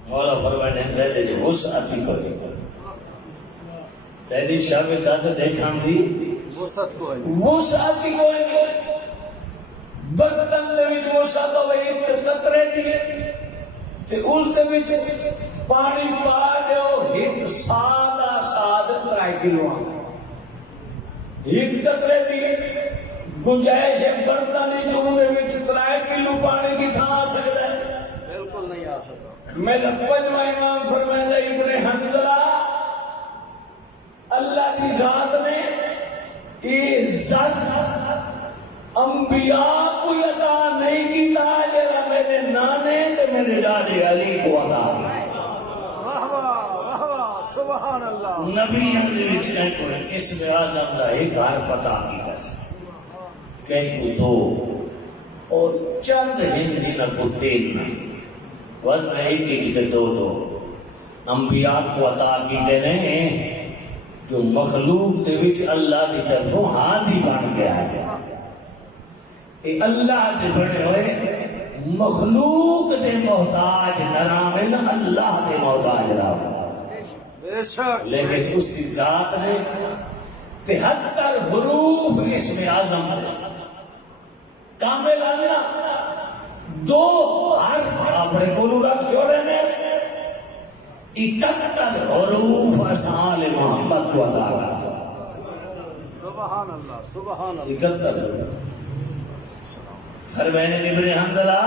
مولا فرمانے ہیں دے جو وسعتی کرے تیری شاب قادر دیکھاں دی وسعت کو ہے وسعتی کوئی نہیں برتن دے وچ وسعت ہوئے ایک قطرے دیئے تے اس دے وچ پانی پا دیو ایک سادہ ترائی کلو ایک قطرے دی گنجائش برتن چونے میں ترائی کلو پانی کی تھا سکتا ہے بالکل نہیں آ سکتا میں پنجواں امام فرمائندہ ابن حنظلہ اللہ کی ذات نے یہ ذات انبیاء کو عطا نہیں کیتا جرا میرے نانے تے میرے دادے علی کو عطا واہ واہ واہ واہ سبحان اللہ نبی اندر وچ ہے کوئی اسم اعظم دا ایک ہر پتہ کیتا سی کہیں کو دو اور چند ہیں جنہاں کو تین ورنہ ایک کیتے دو انبیاء کو عطا کیتے نے جو مخلوق دے وچ اللہ دی طرفوں ہاتھی بن گیا ہے اے اللہ دے بڑے ہوئے مخلوق دے محتاج نرامن اللہ دے محتاج راو بے شک لیکن اسی ذات نے 73 حروف اسم اعظم کامل آنا 2 حرف اپنے کولو رکھ چھوڑے نے 71 حروف اسال محمد کو عطا کیا سبحان اللہ سبحان اللہ 71 فرمانے ابن حنظلہ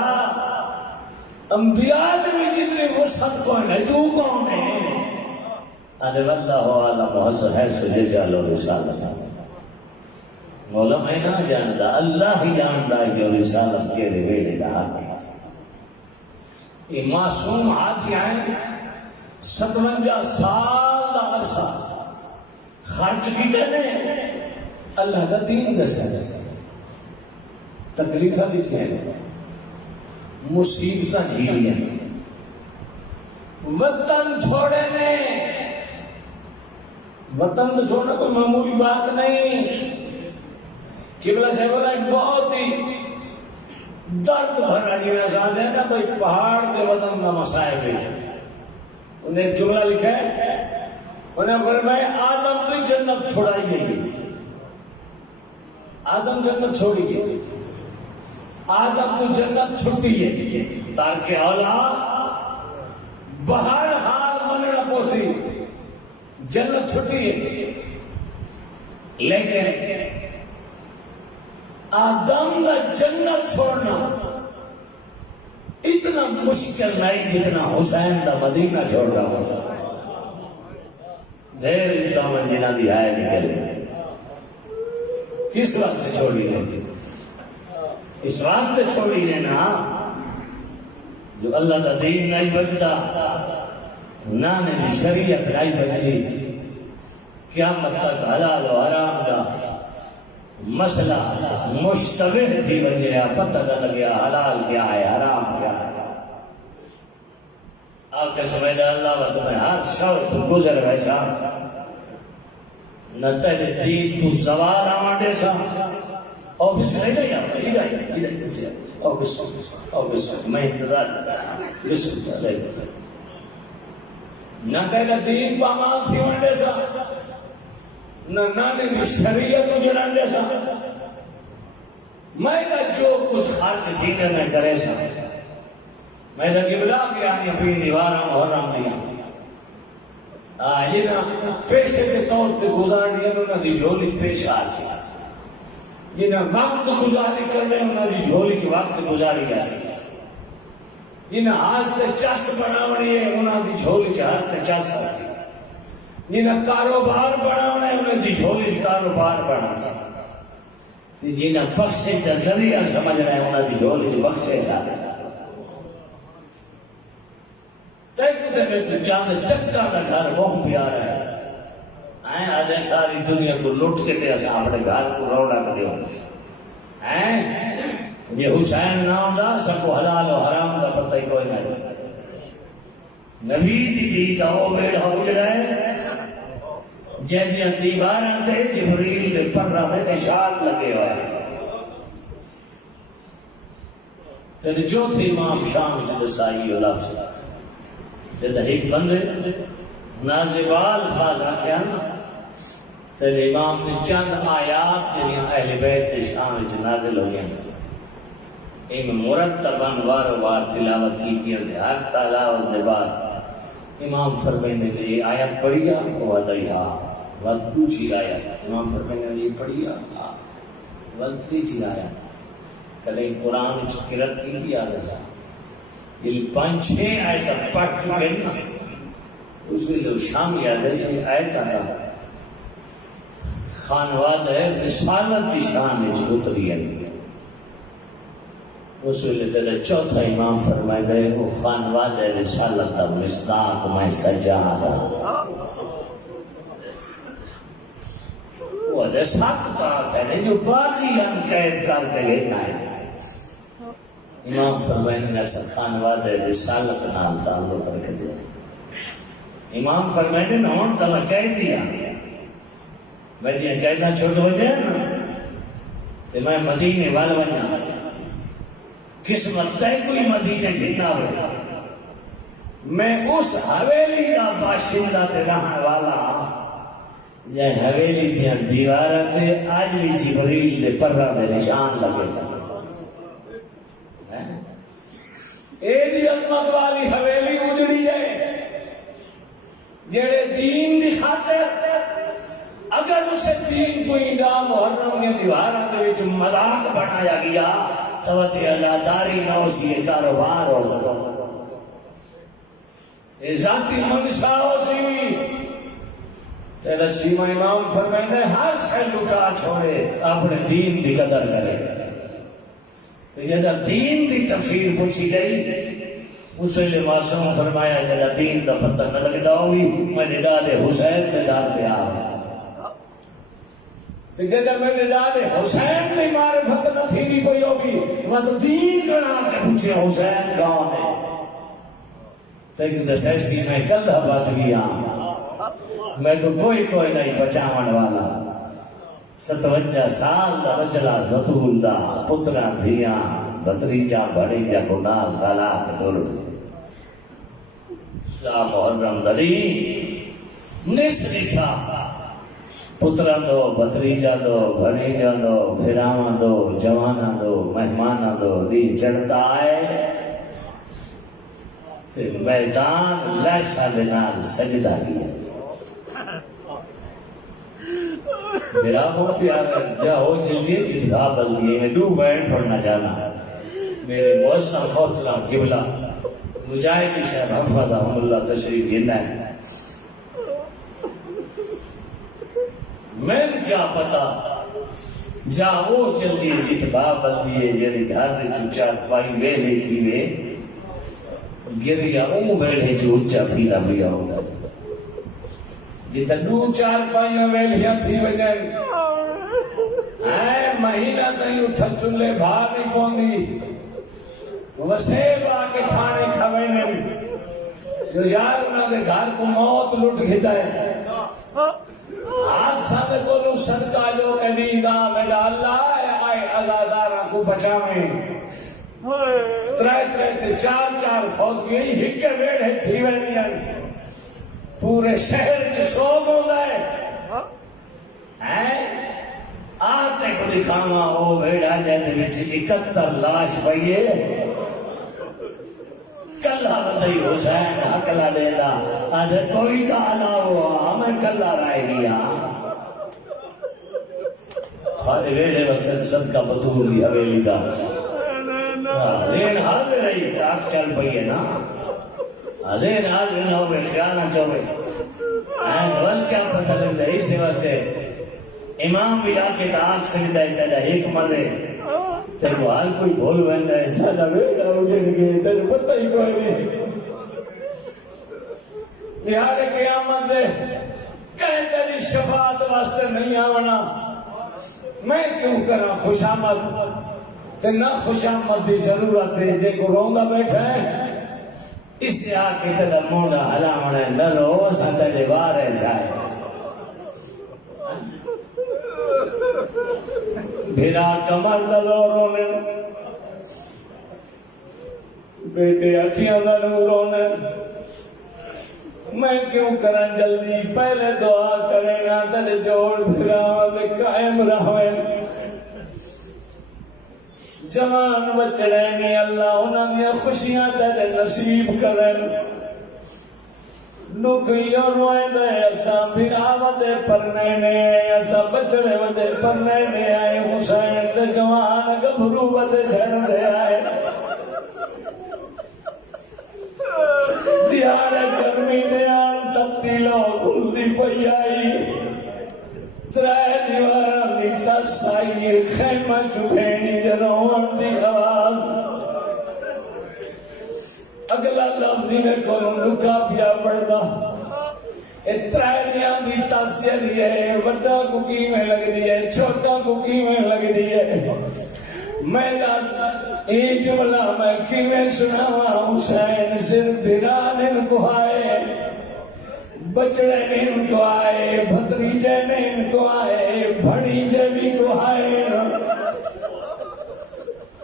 انبیاء میں جتنے وسعت کون ہے تو کون ہے ادب اللہ عالم حسن ہے سجے جالو رسالت مولا میں نہ جانتا اللہ ہی جانتا ہے کہ رسالت کے ویلے دا یہ معصوم ہاتھی آئے 57 سال دا عرصہ خرچ کیتے نے اللہ کا دین دسے تکلیفہ بھی تھی مصیبتہ جھیلیاں وطن چھوڑے نے وطن تو چھوڑنا کوئی معمولی بات نہیں قبلہ صاحب ایک بہت ہی درد بھرا جی ایسا ہے نا کوئی پہاڑ کے وطن کا مسائل ہے انہیں ایک جملہ لکھا ہے انہیں فرمایا آدم کی جنت چھوڑائی گئی آدم جنت چھوڑی گئی آدم کو جنت چھٹی ہے تاکہ اولاد بہر حال مننا پوسی جنت چھٹی ہے لیکن آدم کا جنت چھوڑنا اتنا مشکل نہیں جتنا حسین کا مدینہ چھوڑنا ہوگا. دیر اسلام جنہ دی آئے نکل کس وقت سے چھوڑی ہے؟ اس واسطے چھوڑی ہے نا جو اللہ کا دین نہیں بچتا، نانے دی شریعت نہیں بچتی، قیامت تک حلال و حرام کا مسئلہ مشتبہ تھی وجہ پتہ نہ لگیا حلال کیا ہے حرام کیا ہے. آپ کے سمجھ اللہ و تمہیں ہر شوق گزر ویسا نہ تیرے دین کو زوال آماندے سا. اور بسم اللہ ادھر اور بسم میں انتظار بسم اللہ نہ تیرے دین کو عمال تھی آماندے سا نہ نانے کی شریعت کو جناندے سا. میں نہ جو کچھ خرچ تھی نہ کرے سا میں نے قبلہ کے آنی اپنی نیوارا محرم دیا یہ نا پیشے کے طور پہ گزار دیا انہوں نے جھولی پیش آسی یہ نا وقت گزاری کر رہے انہوں نے جھولی کی وقت گزاری آسی یہ نا ہاستے چس بناونی ہے انہوں نے جھولی کی ہاستے چس آسی یہ نا کاروبار بناونا ہے انہوں نے جھولی کی کاروبار بنا سی یہ نا بخشے کا ذریعہ سمجھ رہے ہیں انہوں نے جھولی کی بخشے جاتے ہیں. چاند چکا کا گھر بہت پیارا ہے آج ساری دنیا کو لوٹ کے تھے اپنے گھر کو روڑا کر دیا یہ حسین نام دا سب کو حلال و حرام کا پتہ ہی کوئی نہیں. نبی دی دا وہ بیڑا اجڑا ہے جیدیاں دیواراں تے جبریل دے پرہ میں نشان لگے ہوئے تیرے جو تھی امام شام جلس آئی و لفظ جب ایک بندے نازبال الفاظ آکھیا نا تیرے امام نے چند آیات تیری اہل بیت کے شام نازل ہو گئے ایک مرتباً وار وار تلاوت کی تھی ہر تلاوت کے بعد امام فرمانے نے یہ آیت پڑھی گا وہ ادائی وقت دوسری آیت امام فرمانے نے یہ پڑھی گا وقت تیسری آیت کلے قرآن قرأت کی تھی آ رہا یہ 5-6 آیت پڑھ چکے نا اس میں جو شام یاد ہے یہ آیت آتا خانواد ہے رسالت کی شان میں اتری ہے اس میں تیرے چوتھا امام فرمائے گئے وہ خانواد ہے رسالت کا مصداق میں سجادہ وہ رسالت کا کہنے جو باقی ہم قید کر کے لینا ہے امام فرمائنے نے ایسا خانواد رسالت نال تعلق رکھ دیا. امام فرمائنے نے ہون تلا کہہ دیا میں دیا کہنا چھوٹ ہو جائے نا تو میں مدینے وال بنا قسمت ہے کوئی مدینے جتنا ہو میں اس حویلی کا باشندہ تے رہنے والا یہ حویلی دیا دیوارہ تے آج بھی جبریل دے پرہ دے نشان لگے گا ایڈی عظمت والی حویلی اجڑی ہے جڑے دین دی خاطر اگر اسے دین کو انڈا محرم کے دیواراں دے وچ مذاق بنایا گیا تو تے آزاداری نہ ہو سی کاروبار ہو یہ ذاتی منشا ہو سی تیرا چیمہ امام فرمائے ہر شے لٹا چھوڑے اپنے دین دی قدر کرے. جب دین کی تفسیر پوچھی گئی اس لیے معصوم فرمایا جب دین کا پتہ نہ لگتا ہوگی میں نے ڈالے حسین کے دار پہ آ جب میں نے ڈالے حسین کی معرفت نہ تھی نہیں کوئی ہوگی میں تو دین کا نام نے پوچھے حسین کون ہے لیکن دسیسی میں کل بچ گیا میں تو کوئی نہیں بچاون والا 57 سال دا بچلا رسول دا پترا دھیاں بتریجا بڑیجا گناہ خلاف دور شاہ محرم دلی نسلی سا پترا دو بتریجا دو بڑیجا دو بھراواں دو جوانا دو مہمانا دو دی چڑھتا ہے تے میدان لاشا دے نال سجدہ کیا میرا وہ پیار جاؤ جلدی اتباع بلدی ہے دو بینڈ پڑھنا چاہنا میرے موسم حوصلہ قبلہ مجاہدی صاحب حفظہ اللہ تشریف دینا ہے میں کیا پتا جاؤ جلدی اتباع بلدی ہے جیسے گھر میں جو چار پائی ویلے تھی وے گریا بیٹھے جو اچا تھی رہا ہوگا جتا دو چار پائیوں ویلیاں تھی وجن مہینہ تھی اٹھا چلے بھار نہیں پوندی وسیب آکے کھانے کھوے نہیں جو یار انہوں نے گھر کو موت لٹ گھتا ہے آج ساتھ کو لو صدقہ جو کہنی دا میرا اللہ آئے ازادارہ کو بچاویں ترائے چار فوت گئی ہکے بیڑے تھی ویلیاں پورے شہر جو سوگ ہوتا ہے آتے کو دکھانا ہو بیڑا جاتے بچ 71 لاش پئیے کلہ بتائی حسین حقلہ دینا آدھے کوئی کا علاوہ ہمیں کلہ رائے گیا خواہے بیڑے وسن صدقہ بطوری حویلی دا زین حاضر رہی تاک چل پئیے نا زین حاضر نہ ہوئے خیالہ چوئے ول کیا پتہ لگتا ہے اسی واسے امام بھی آکے تاک سجدہ تیجا ایک مرے تیرے حال کوئی بھول بہنہ ہے سادہ بیڑا اجڑ گئے تیرے پتہ ہی کوئی نہیں لہذا قیامت دے کہیں تیری شفاعت واسطے نہیں آونا میں کیوں کرا خوش آمد تے نہ خوش آمد دی ضرورت ہے جے کو رونگا بیٹھا ہے اس سے آکے تیرا موڑا حلامنے نہ رو ساتھ دیوار ہے شاید بھیرا کمر دلوروں نے بیٹے اکھیاں دلوروں نے میں کیوں کرن جلدی پہلے دعا کریں گا تل جوڑ بھیرا دے قائم رہویں جوان بچڑے میں اللہ انہوں نے خوشیاں تیرے نصیب کریں نکیوں روئے دے ایسا بھیرا ودے پرنے نے ایسا بچڑے ودے پرنے نے آئے حسین دے جوان گبھرو ودے جھڑ دے آئے دیارے گرمی دے آن تبدیلوں گھلدی پئی آئی ترائے دیواران دی تس آئی خیمہ چکھینی جنوان دی آواز اگلا لفظی نے کونوں لکا پیا پڑھنا اترائے دیان دی تس جلی ہے وڈا کو کیویں لگ دی ہے چھوٹا کو کیویں لگ دی ہے میں یہ جملہ میں کیویں سناوا حسین صرف بھیران ان کو آئے بچڑے نے ان کو آئے بھتریجے نے ان کو آئے بھڑیجے بھی کو آئے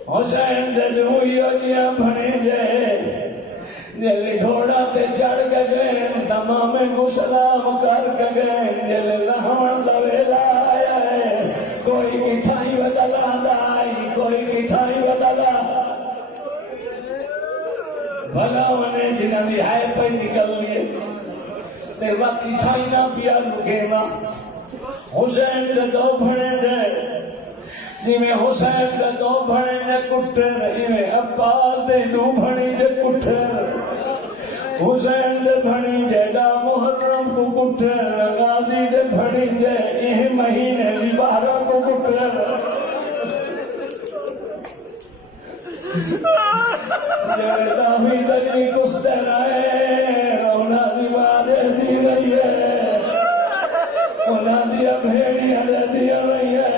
حسین دل ہوئی ہوئیاں بھڑیجے جلے گھوڑا تے چڑھ کے گئے تمام کو سلام کر کے گئے جلے لہمن دویلا آیا ہے کوئی مٹھائی بدلا دائی کوئی مٹھائی بدلا بھلا انہیں جنہاں دی ہائے پہ نکل لیے تے وقت مٹھائی نہ پیا لکے نا حسین دے دو بھڑے دے جی میں حسین دے دو بھڑے دے کٹھے رہی میں عباس دے دو بھڑی دے کٹھے حسین دے بھڑی دے دا محرم کو کٹھے غازی دے بھڑی دے یہ مہینے دی 12 کو کٹھے جے دامی دنی کستے رائے انہاں دی بارے دی رہی ہے انہاں دی بھیڑی ہلے دی رہی ہے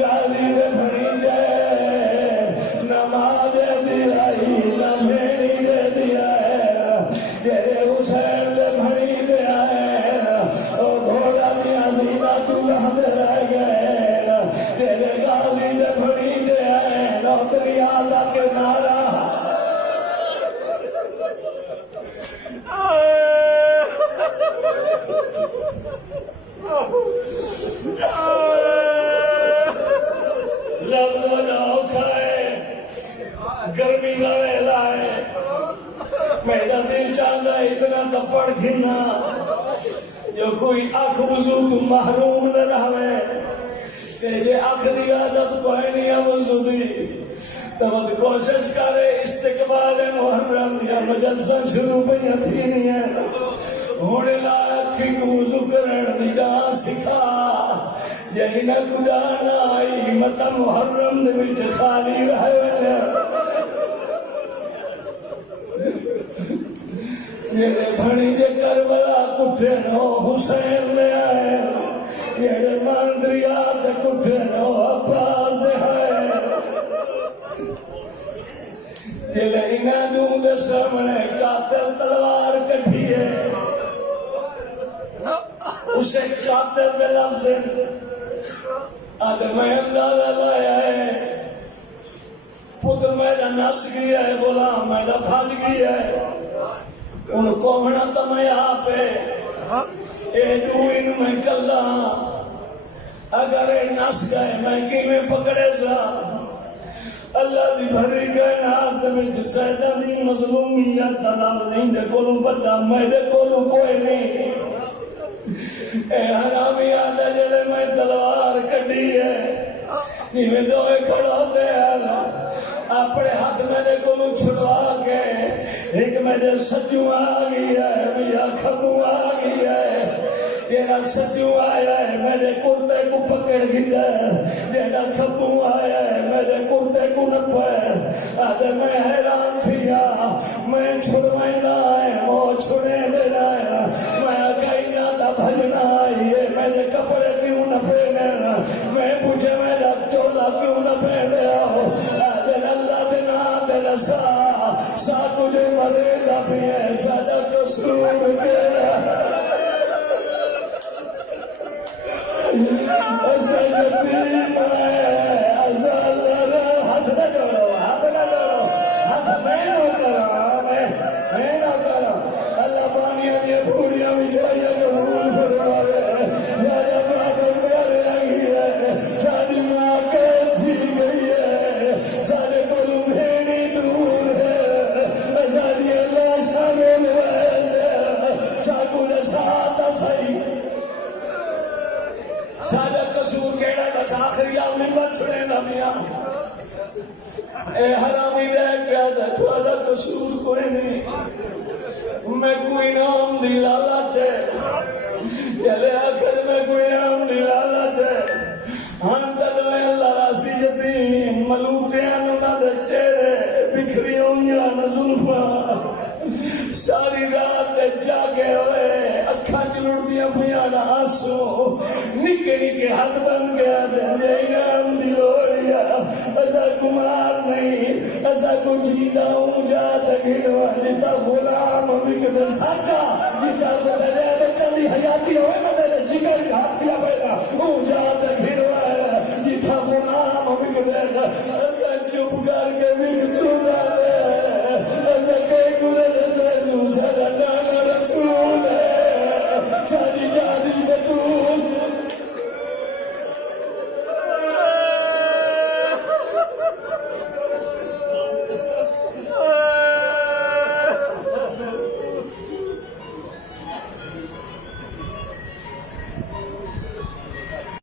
غازی دے بھڑی دے نماز دی آئی نمیڑی دے دیا ہے تیرے حسین دے بھڑی دے آئے او گھوڑا دی عظیمہ تو لہدے رہ گئے تیرے غازی دے بھڑی دے آئے نوکری آلہ کے نعرہ لفظ بناؤ کھائے گرمی کا ویلا ہے میرا دل چاہتا ہے اتنا تپڑ گھنا جو کوئی آنکھ وضو تو محروم نہ رہا یہ آخری عادت کوئی نہیں ہے وضو دی تو کوشش کرے استقبال محرم یا مجلسہ شروع پہ تھی نہیں ہے ہونے لا اکھی کو وضو کرن دی گاہ سکھا یہی نہ کجانا آئی متا محرم دے وچ خالی رہے یہ بھنی جے کربلا کٹھے نو حسین لے آئے یہ ماندریا تے کٹھے نو عباس دے آئے جلے انہاں دوں دے سامنے قاتل تلوار کٹھی ہے اسے قاتل دے لفظ آدھے میں اندازہ لایا ہے پتر میرا نس گیا ہے غلام میرا بھاگ گیا ہے ان کو بنا تو میں یہاں پہ اے دوئن میں کلا اگر اے نس گئے میں کی میں پکڑے سا اللہ دی بھری کائنات میں سیدہ دی مظلومیت طلب نہیں دے کولوں بڑا میرے کولوں کوئی نہیں اے حرامی آدھا جلے میں تلوار کٹی ہے یہ میں دوئے کھڑوتے ہیں اپنے ہاتھ میرے کو چھڑوا کے ایک میرے سجو آ گیا ہے میرا کھبو آ گیا ہے تیرا سجو آیا ہے میرے کرتے کو پکڑ گیا ہے تیرا کھبو آیا ہے میرے کرتے کو نپا ہے آدھے میں حیران تھیا میں چھڑوائیں آئے وہ چھڑے دے رہا میں کہیں ناتا بھجنا آئیے میرے کپڑے کیوں نہ پہنے میں پوچھے میرا چولا کیوں نہ پہنے آؤ اللہ دینا دینا سا تجھے مرے گا بھی ہے سادہ قصور تیرا ایسا یتیم ہے ایسا اللہ ہاتھ نہ کرو ہاتھ میں نہ کرو میں نہ کرو اللہ پانیاں یہ پوریاں بچھائیاں قبول فرمائے یا جب آپ میرے آگئی ہے شادی ماں کیسی گئی ہے سارے کل بھیڑی دور ہے ساری اللہ سارے لوائز ساکو نے ساتھ سائی سارا قصور کہنا بس آخری آمنی مت سنے نمیاں اے حرامی رہ گیا تھا تھوڑا قصور کوئی نہیں میں کوئی نام دی لالچ ہے چلے آخر میں کوئی نام دی لالچ ہے ہم تدویں اللہ راسی یتیم ملوٹیاں نہ دے چہرے بکھری ہونگیا نہ زلفا ساری رات جاگے ہوئے اکھاں چلوڑ دیا پھیاں نہ آنسو نکے نکے ہاتھ بن گیا دے انعام دی لوڑیا ایسا کمار نہیں ایسا کچھ جیدہ ہوں جاتا گھنوا لیتا غلام بکدر ساچا جیتا بکدر بچہ دی حیاتی ہوئے نا میرے جگر کا ہاتھ پیا بینا ہوں جاتا گھنوا جیتا غلام بکدر ایسا چپ کر کے بھی سونا ایسا کئی گلے ایسا سوچا